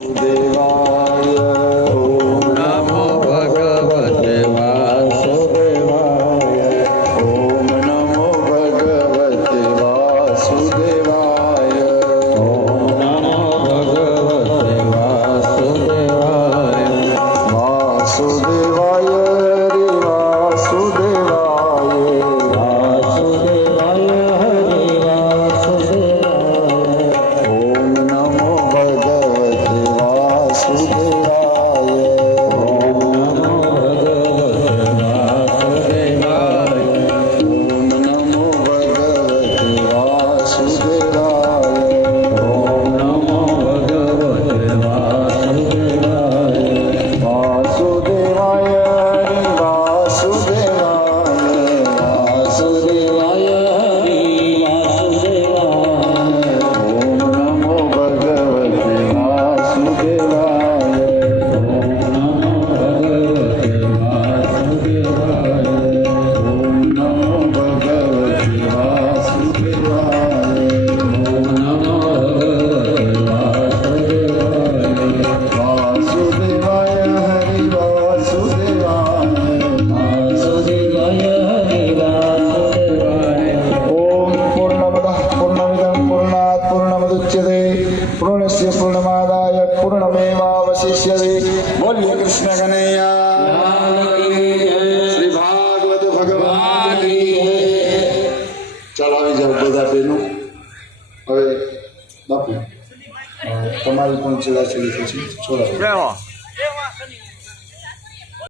દેવાય ઓમ નમો ભગવતે વાસુદેવાય ઓમ નમો ભગવતે વાસુદેવાય ઓમ નમો ભગવતે વાસુદેવાય વાસુદેવાય હરિ વાસુદેવાય વાસુદેવાય હરિ વાસુદેવાય ઓમ નમો ભગવતે વાસુદેવાય ઓમ નમો ભગવતે વાસુદેવાય ઓમ નમો ભગવતે વાસુદેવાય ઓમ નમો ભગવતે વાસુદેવાય વાસુદેવાય હરિ વાસુદેવાય વાસુદેવાય હરિ વાસુદેવાય ઓમ નમો ભગવતે વાસુદેવાય ઓમ નમો ભગવતે વાસુદેવાય ઓમ નમો ભગવતે વાસુદેવાય ઓમ નમો ભગવતે વાસુદેવાય વાસુદેવાય હરિ વાસુદેવાય વાસુદેવાય હરિ વાસુદેવાય ઓમ પૂર્ણમદઃ પૂર્ણમિદં પૂર્ણાत् પૂર્ણમુદચ્યતે પૂર્ણસ્ય પૂર્ણમાદાય પૂર્ણમેવાવશિષ્યતે બોલીએ કૃષ્ણ કનૈયા શ્રી ભાગવત ભગવાન ચાલો આવી જાઓ બધા બહેનો હવે બાપુ તમારી પણ છેલ્લા છેલ્લી પછી છોડાવો